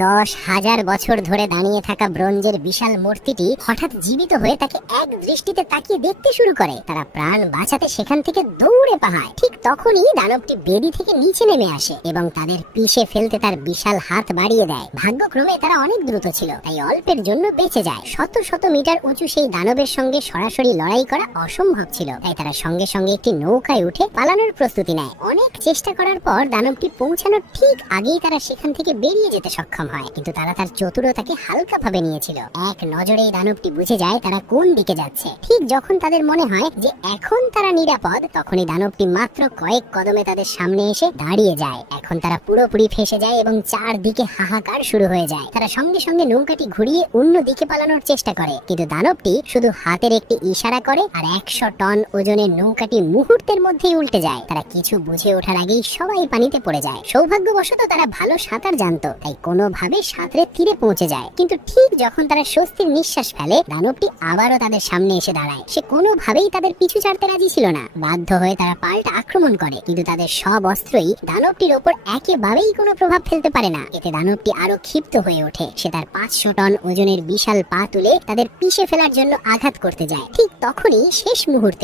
10,000 বছর ধরে দাঁড়িয়ে থাকা ব্রোঞ্জের বিশাল মূর্তিটি হঠাৎ জীবিত হয়ে তাকে এক দৃষ্টিতে তাকিয়ে দেখতে শুরু করে। তারা প্রাণ বাঁচাতে সেখান থেকে দৌড়ে পালায়। ঠিক তখনই দানবটি বেদি থেকে নিচে নেমে আসে এবং তাদের পিষে ফেলতে তার বিশাল হাত বাড়িয়ে দেয়। ভাগ্যক্রমে তারা অনেক দ্রুত ছিল, তাই অল্পের জন্য বেঁচে যায়। শত শত মিটার উঁচু সেই দানবের সঙ্গে সরাসরি লড়াই করা অসম্ভব ছিল, তাই তারা সঙ্গে সঙ্গে একটি নৌকায় উঠে পালানোর প্রস্তুতি নেয়। অনেক চেষ্টা করার পর দানবটি পৌঁছানোর ঠিক আগেই তারা সেখান থেকে বেরিয়ে যেতে সক্ষম হয়, কিন্তু তারা তার চতুরতাকে হালকা ভাবে নিয়েছিল। এক নজরেই দানবটি বুঝে যায় তারা কোন দিকে যাচ্ছে। ঠিক যখন তাদের মনে হয় যে এখন তারা নিরাপদ, তখনই দানবটি মাত্র কয়েক কদমে তাদের সামনে এসে দাঁড়িয়ে যায়। এখন তারা পুরোপুরি ফেঁসে যায় এবং চারদিকে হাহাকার শুরু হয়ে যায়। তারা সঙ্গে সঙ্গে নৌকাটি ঘুরিয়ে অন্য দিকে পালানোর চেষ্টা করে, কিন্তু দানবটি শুধু হাতের একটি ইশারা করে আর 100 টন ওজনের নৌকাটি মুহূর্তের মধ্যেই উল্টে যায়। তারা কিছু বুঝে ওঠার আগেই সবাই পানিতে পড়ে যায়। সৌভাগ্যবশত তারা ভালো সাঁতার জানতো, তাই কোনোভাবে সাঁতরে তীরে পৌঁছে যায়। কিন্তু ঠিক যখন তারা স্বস্তির নিঃশ্বাস ফেলে, দানবটি আবারও তাদের সামনে এসে দাঁড়ায়। সে কোনোভাবেই তাদের পিছু ছাড়তে রাজি ছিল না। বাধ্য হয়ে তারা পাল্টা আক্রমণ করে, কিন্তু তাদের সব অস্ত্রই দানবটির ওপর একেবারেই কোনো প্রভাব ফেলতে পারে না। এতে দানবটি আরো ক্ষিপ্ত হয়ে ওঠে। সে তার 500 টন ওজনের বিশাল পা তুলে তাদের পিষে ফেলার জন্য আঘাত করতে যায়। ঠিক তখনই শেষ মুহূর্তে